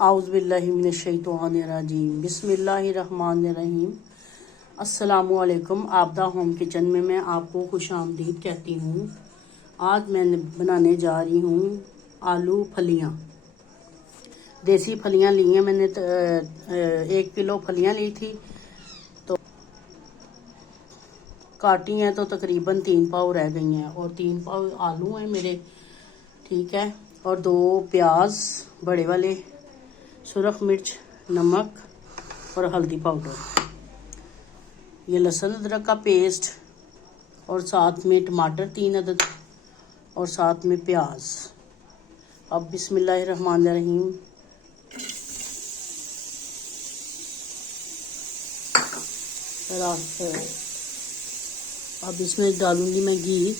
आउज़ुबिल्लाहिमिनश्शैतानिर्रजीम बिस्मिल्लाहिर्रहमानिर्रहीम। अस्सलामुअलैकुम। Abida home kitchen में मैं आपको खुश आमदीद कहती हूँ। आज मैं बनाने जा रही हूँ आलू फलियाँ। देसी फलियाँ ली हैं मैंने, 1 किलो फलियाँ ली थी, तो काटी हैं तो तकरीबन 3 पाव रह गई हैं, और 3 पाव आलू हैं मेरे, ठीक है। और 2 प्याज बड़े वाले, सुरख मिर्च, नमक और हल्दी पाउडर, ये लहसुन अदरक का पेस्ट, और साथ में टमाटर 3 अदद, और साथ में प्याज। अब बिस्मिल्लाहिर्रहमानिर्रहीम। अब इसमें डालूंगी मैं घी।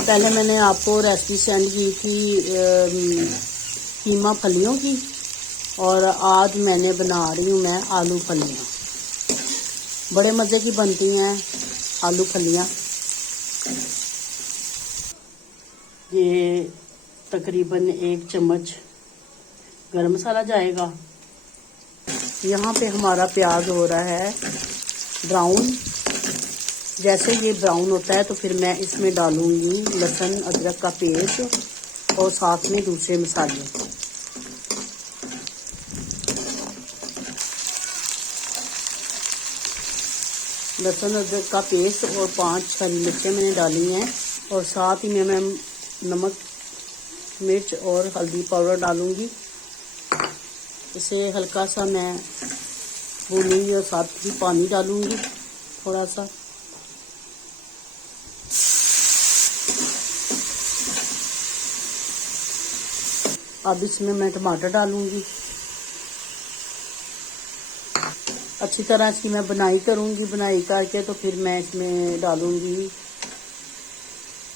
पहले मैंने आपको रेसिपी सेंड की थी कीमा फलियों की, और आज मैंने बना रही हूँ मैं आलू फलियाँ। बड़े मज़े की बनती हैं आलू फलियाँ। ये तकरीबन 1 चम्मच गरम मसाला जाएगा। यहाँ पे हमारा प्याज हो रहा है ब्राउन। जैसे ये ब्राउन होता है तो फिर मैं इसमें डालूंगी लहसुन अदरक का पेस्ट और साथ में दूसरे मसाले। लहसुन अदरक का पेस्ट और 5 हरी मिर्चें मैंने डाली हैं, और साथ ही में मैं नमक, मिर्च और हल्दी पाउडर डालूंगी। इसे हल्का सा मैं भूनूंगी, और साथ ही पानी डालूंगी थोड़ा सा। अब इसमें मैं टमाटर डालूंगी। अच्छी तरह इसकी मैं बनाई करूंगी। बनाई करके तो फिर मैं इसमें डालूंगी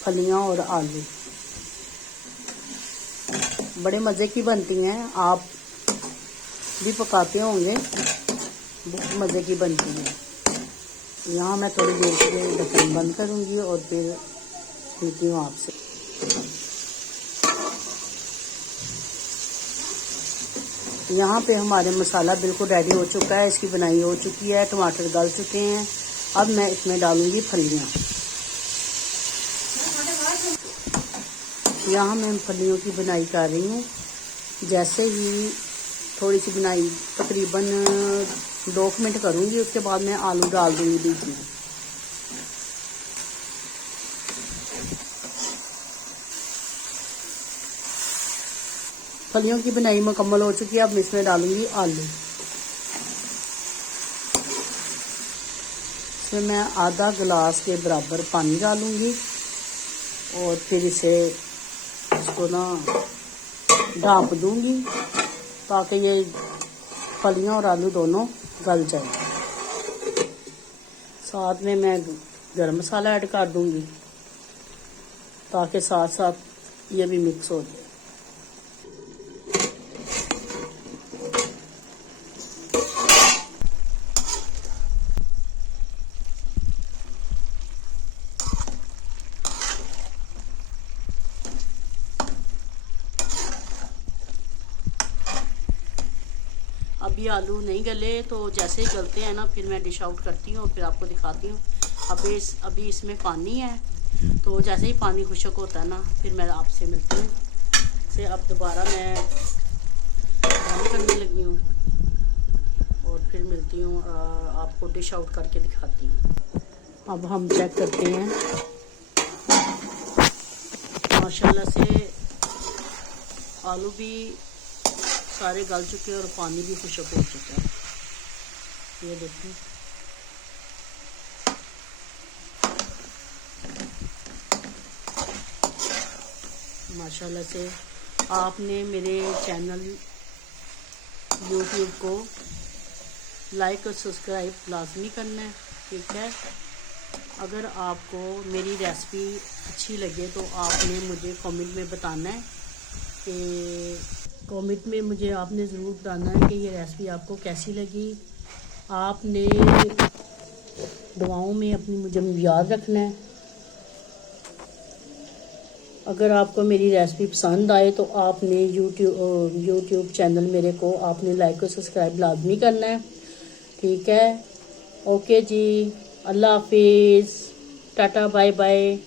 फलियां और आलू। बड़े मज़े की बनती हैं, आप भी पकाते होंगे, बहुत मज़े की बनती हैं। यहाँ मैं थोड़ी देर के लिए ढक्कन बंद करूंगी और फिर मिलती हूँ आपसे। यहाँ पे हमारे मसाला बिल्कुल रेडी हो चुका है, इसकी बनाई हो चुकी है, टमाटर गल चुके हैं। अब मैं इसमें डालूंगी फलियाँ। यहाँ मैं फलियों की बनाई कर रही हूँ। जैसे ही थोड़ी सी बनाई तकरीबन 2 मिनट करूँगी, उसके बाद मैं आलू डाल दूँगी बीच में। फलियों की बनाई मुकम्मल हो चुकी है। अब मैं इसमें डालूंगी आलू। इसमें मैं आधा गिलास के बराबर पानी डालूंगी, और फिर इसको ना ढाँप दूंगी ताकि ये फलियां और आलू दोनों गल जाए। साथ में मैं गरम मसाला ऐड कर दूंगी ताकि साथ साथ ये भी मिक्स हो जाए। अभी आलू नहीं गले, तो जैसे ही गलते हैं ना फिर मैं डिश आउट करती हूँ, फिर आपको दिखाती हूँ। अभी इसमें पानी है, तो जैसे ही पानी खुश्क होता है ना फिर मैं आपसे मिलती हूँ। से अब दोबारा मैं बंद करने लगी हूँ, और फिर मिलती हूँ, आपको डिश आउट करके दिखाती हूँ। अब हम चेक करते हैं। माशाल्लाह से आलू भी सारे गल चुके हैं और पानी भी खुश्क हो चुका है। ये देखिए, माशाल्लाह से आपने मेरे चैनल YouTube को लाइक और सब्सक्राइब लाजमी करना है, ठीक है। अगर आपको मेरी रेसिपी अच्छी लगे तो आपने मुझे कमेंट में बताना है आपने ज़रूर बताना है कि ये रेसिपी आपको कैसी लगी। आपने दुआओं में अपनी मुझे याद रखना है। अगर आपको मेरी रेसिपी पसंद आए तो आपने यूट्यूब चैनल मेरे को आपने लाइक और सब्सक्राइब लाजमी करना है, ठीक है। ओके जी, अल्लाह हाफिज़, टाटा बाय बाय।